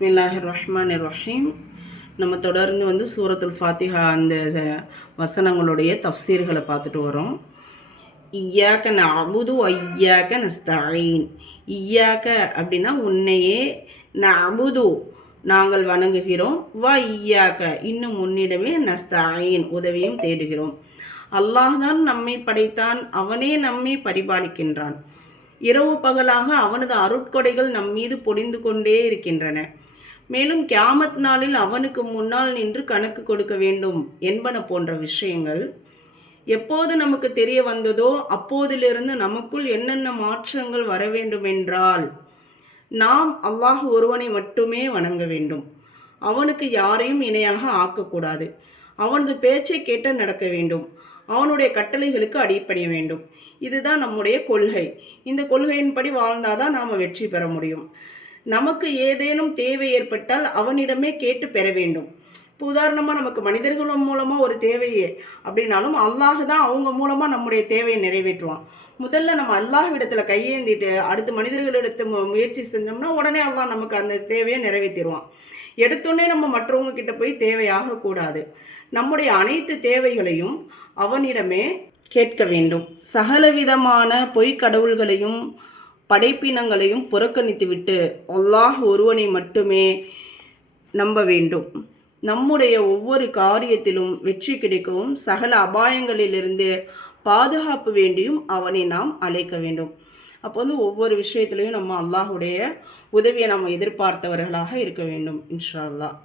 பிஸ்மில்லாஹிர் ரஹ்மானிர் ரஹீம். நம்ம தொடர்ந்து சூரத்துல் ஃபாத்திஹா அந்த வசனங்களுடைய தஃப்சீர்களை பார்த்துட்டு வரோம். இய்யாக நஅபுது வ இய்யாக நஸ்தஈன். இய்யாக அப்படின்னா உன்னையே, நஅபுது நாங்கள் வணங்குகிறோம், வ இய்யாக இன்னும் உன்னிடமே, நஸ்தஈன் உதவியும் தேடுகிறோம். அல்லாஹ் தான் நம்மை படைத்தான், அவனே நம்மை பரிபாலிக்கின்றான். இரவு பகலாக அவனது அருட்கொடைகள் நம் மீது பொழிந்து கொண்டே இருக்கின்றன. மேலும் கியாமத் நாளில் அவனுக்கு முன்னால் நின்று கணக்கு கொடுக்க வேண்டும் என்பன போன்ற விஷயங்கள் எப்போது நமக்கு தெரிய வந்ததோ அப்போதிலிருந்து நமக்குள் என்னென்ன மாற்றங்கள் வர வேண்டுமென்றால், நாம் அல்லாஹ் ஒருவனை மட்டுமே வணங்க வேண்டும், அவனுக்கு யாரையும் இணையாக ஆக்கக்கூடாது, அவனது பேச்சை கேட்டு நடக்க வேண்டும், அவனுடைய கட்டளைகளுக்கு அடிப்படைய வேண்டும். இதுதான் நம்முடைய கொள்கை. இந்த கொள்கையின்படி வாழ்ந்தாதான் நாம் வெற்றி பெற முடியும். நமக்கு ஏதேனும் தேவை ஏற்பட்டால் அவனிடமே கேட்டு பெற வேண்டும். இப்போ உதாரணமாக நமக்கு மனிதர்கள் மூலமாக ஒரு தேவையே அப்படின்னாலும் அல்லாஹ் தான் அவங்க மூலமாக நம்முடைய தேவையை நிறைவேற்றுவான். முதல்ல நம்ம அல்லாஹ்விடத்தில் கையேந்திட்டு அடுத்து மனிதர்களிடத்து முயற்சி செஞ்சோம்னா உடனே அல்லாஹ் நமக்கு அந்த தேவையை நிறைவேற்றிடுவான். எடுத்தோடனே நம்ம மற்றவங்க கிட்ட போய் தேவையாகக்கூடாது. நம்முடைய அனைத்து தேவைகளையும் அவனிடமே கேட்க வேண்டும். சகலவிதமான பொய்க் கடவுள்களையும் படைப்பினங்களையும் புறக்கணித்துவிட்டு அல்லாஹ் ஒருவனை மட்டுமே நம்ப வேண்டும். நம்முடைய ஒவ்வொரு காரியத்திலும் வெற்றி கிடைக்கவும் சகல அபாயங்களிலிருந்து பாதுகாப்பு வேண்டியும் அவனை நாம் அழைக்க வேண்டும். அப்போ ஒவ்வொரு விஷயத்துலையும் நம்ம அல்லாஹுடைய உதவியை நம்ம எதிர்பார்த்தவர்களாக இருக்க வேண்டும் இன்ஷா அல்லாஹ்.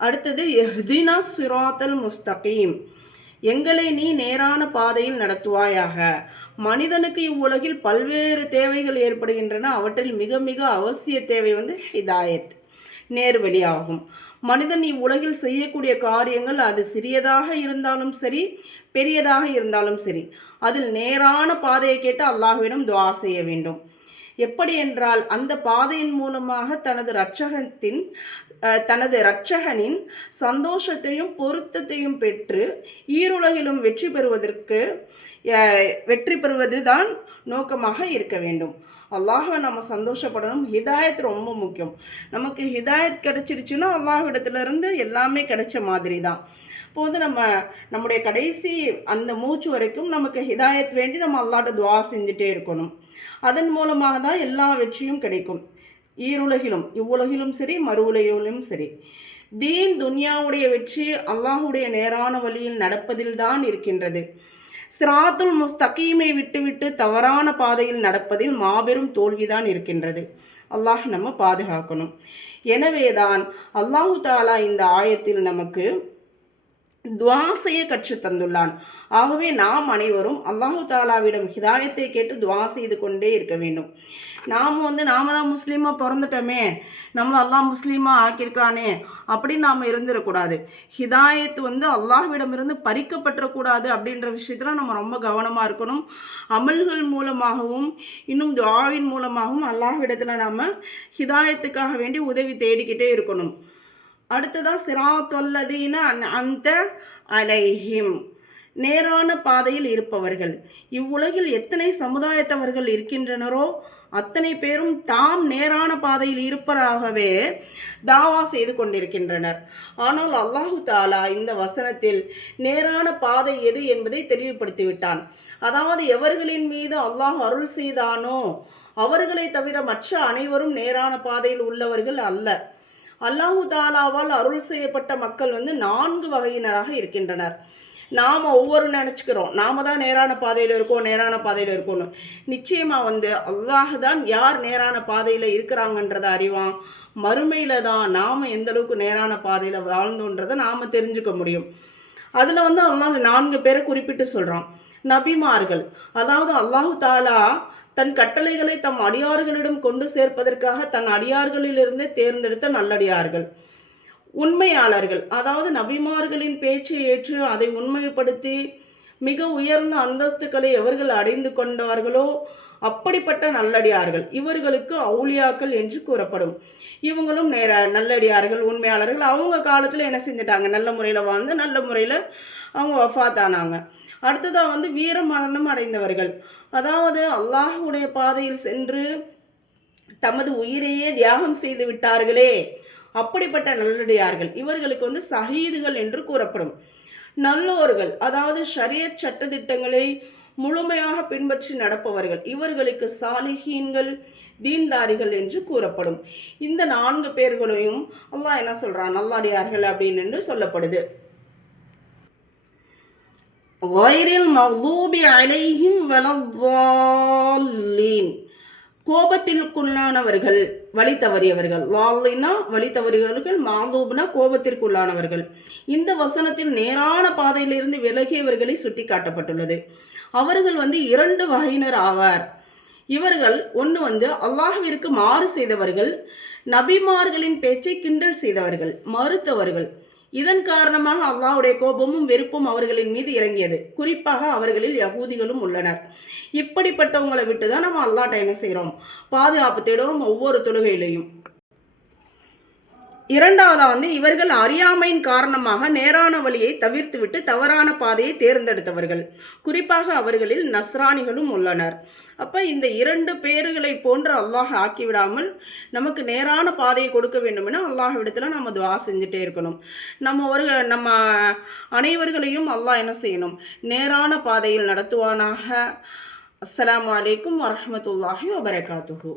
அடுத்தது இஹ்தினா சிராத்தல் முஸ்தகீம். எங்களை நீ நேரான பாதையில் நடத்துவாயாக. மனிதனுக்கு இவ்வுலகில் பல்வேறு தேவைகள் ஏற்படுகின்றன. அவற்றில் மிக மிக அவசிய தேவை ஹிதாயத், நேர்வழி ஆகும். மனிதன் இவ்வுலகில் செய்யக்கூடிய காரியங்கள் அது சிறியதாக இருந்தாலும் சரி, பெரியதாக இருந்தாலும் சரி, அதில் நேரான பாதையை கேட்டு அல்லாஹ்விடம் துஆ செய்ய வேண்டும். எப்படி என்றால் அந்த பாதையின் மூலமாக தனது இரட்சகனின் சந்தோஷத்தையும் பொருத்தத்தையும் பெற்று ஈருலகிலும் வெற்றி பெறுவது தான் நோக்கமாக இருக்க வேண்டும். அல்லாஹ்வை நம்ம சந்தோஷப்படணும். ஹிதாயத் ரொம்ப முக்கியம். நமக்கு ஹிதாயத் கிடைச்சிருச்சுன்னா அல்லாஹ்விடத்துலேருந்து எல்லாமே கிடைச்ச மாதிரி தான். இப்போது நம்முடைய கடைசி அந்த மூச்சு வரைக்கும் நமக்கு ஹிதாயத் வேண்டி நம்ம அல்லாஹ்ட்ட துஆ செஞ்சுட்டே இருக்கணும். அதன் மூலமாக தான் எல்லா வெற்றியும் கிடைக்கும். ஈருலகிலும் இவ்வுலகிலும் சரி, மறு உலகிலும் சரி. தீன் துன்யாவுடைய வெற்றி அல்லாஹுடைய நேரான வழியில் நடப்பதில் தான் இருக்கின்றது. சிராத்துல் முஸ்தகீமை விட்டுவிட்டு தவறான பாதையில் நடப்பதில் மாபெரும் தோல்விதான் இருக்கின்றது. அல்லாஹ் நம்ம பாதுகாக்கணும். எனவேதான் அல்லாஹு தாலா இந்த ஆயத்தில் நமக்கு துஆ செய்ய கற்று தந்துள்ளான். ஆகவே நாம் அனைவரும் அல்லாஹு தாலாவிடம் ஹிதாயத்தை கேட்டு துஆ செய்து கொண்டே இருக்க வேண்டும். நாம தான் முஸ்லீமாக பிறந்துட்டோமே, நம்மளை அல்லாஹ் முஸ்லீமாக ஆக்கியிருக்கானே அப்படின்னு நாம் இருந்துடக்கூடாது. ஹிதாயத் அல்லாஹ்விடமிருந்து பறிக்கப்பட்டுறக்கூடாது அப்படின்ற விஷயத்தில் நம்ம ரொம்ப கவனமாக இருக்கணும். அமல்கள் மூலமாகவும் இன்னும் துஆவின் மூலமாகவும் அல்லாஹ்விடத்தில் நாம் ஹிதாயத்துக்காக வேண்டி உதவி தேடிக்கிட்டே இருக்கணும். அடுத்ததான் சிராத்தல்லதீன அன்அம்த அலைஹிம், நேரான பாதையில் இருப்பவர்கள். இவ்வுலகில் எத்தனை சமுதாயத்தவர்கள் இருக்கின்றனரோ அத்தனை பேரும் தாம் நேரான பாதையில் இருப்பதாகவே தாவா செய்து கொண்டிருக்கின்றனர். ஆனால் அல்லாஹு தாலா இந்த வசனத்தில் நேரான பாதை எது என்பதை தெளிவுபடுத்திவிட்டான். அதாவது எவர்களின் மீது அல்லாஹ் அருள் செய்தானோ அவர்களை தவிர மற்ற அனைவரும் நேரான பாதையில் உள்ளவர்கள் அல்ல. அல்லாஹு தாலாவால் அருள் செய்யப்பட்ட மக்கள் 4 வகையினராக இருக்கின்றனர். நாம் ஒவ்வொரு நினச்சிக்கிறோம் நாம தான் நேரான பாதையில் இருக்கோம்னு. நிச்சயமாக அல்லாஹ் தான் யார் நேரான பாதையில் இருக்கிறாங்கன்றதை அறிவான். மறுமையில் தான் நாம் எந்த அளவுக்கு நேரான பாதையில் வாழ்ந்தோன்றதை நாம் தெரிஞ்சுக்க முடியும். அதில் அல்லாஹ் 4 பேரை குறிப்பிட்டு சொல்கிறான். நபிமார்கள், அதாவது அல்லாஹு தாலா தன் கட்டளைகளை தம் அடியார்களிடம் கொண்டு சேர்ப்பதற்காக தன் அடியார்களிலிருந்தே தேர்ந்தெடுத்த நல்லடியார்கள். உண்மையாளர்கள், அதாவது நபிமார்களின் பேச்சை ஏற்று அதை உண்மைப்படுத்தி மிக உயர்ந்த அந்தஸ்துக்களை எவர்கள் அடைந்து கொண்டார்களோ அப்படிப்பட்ட நல்லடியார்கள். இவர்களுக்கு அவுலியாக்கள் என்று கூறப்படும். இவங்களும் நல்லடியார்கள், உண்மையாளர்கள். அவங்க காலத்தில் என்ன செஞ்சிட்டாங்க? நல்ல முறையில் வாழ்ந்து நல்ல முறையில் அவங்க வஃபாத்தானாங்க. அடுத்ததாக வீர மரணம் அடைந்தவர்கள், அதாவது அல்லாஹ்வுடைய பாதையில் சென்று தமது உயிரையே தியாகம் செய்து விட்டார்களே அப்படிப்பட்ட நல்லடியார்கள் இவர்களுக்கு வந்து ஷஹீதுகள் என்று கூறப்படும். நல்லோர்கள் அதாவது ஷரியத் சட்டதிட்டங்களை முழுமையாக பின்பற்றி நடப்பவர்கள் இவர்களுக்கு சாலிஹீன்கள் தீன்தாரிகள் என்று கூறப்படும். இந்த 4 பேர்களையும் அல்லாஹ் என்ன சொல்றான், நல்லடியார்கள் அப்படின்னு சொல்லப்படுது. வைரில் மக்தூபி அலைஹிம் வலத்தால்லீன், கோபத்திற்குள்ளானவர்கள், வழி தவறியவர்கள். வாலினா வழி தவறியவர்கள், மாதூப்னா கோபத்திற்குள்ளானவர்கள். இந்த வசனத்தில் நேரான பாதையிலிருந்து விலகியவர்களை சுட்டி காட்டப்பட்டுள்ளது. அவர்கள் வந்து 2 வகையினர் ஆவார். இவர்கள் ஒன்று வந்து அல்லாஹ்விற்கு மாறு செய்தவர்கள், நபிமார்களின் பேச்சை கிண்டல் செய்தவர்கள், மறுத்தவர்கள். இதன் காரணமாக அல்லாஹ்வுடைய கோபமும் வெறுப்பும் அவர்களின் மீது இறங்கியது. குறிப்பாக அவர்களில் யகூதிகளும் உள்ளனர். இப்படிப்பட்டவங்களை விட்டு தான் நம்ம அல்லாஹ்ட்ட என்ன செய்கிறோம், பாதுகாப்பு தேடுவோம் ஒவ்வொரு தொழுகையிலையும். இரண்டாவதா வந்து இவர்கள் அறியாமையின் காரணமாக நேரான வழியை தவிர்த்துவிட்டு தவறான பாதையை தேர்ந்தெடுத்தவர்கள். குறிப்பாக அவர்களில் நஸ்ரானிகளும் உள்ளனர். அப்போ இந்த 2 பேர்களை போன்று அல்லாஹ் ஆக்கிவிடாமல் நமக்கு நேரான பாதையை கொடுக்க வேண்டுமென அல்லாஹ்விடத்தில் நம்ம துஆ செஞ்சுட்டே இருக்கணும். நம்ம அனைவர்களையும் அல்லாஹ் என்ன செய்யணும், நேரான பாதையில் நடத்துவானாக. அஸ்ஸலாமு அலைக்கும் வரஹ்மத்துல்லாஹி வபரகாத்துஹு.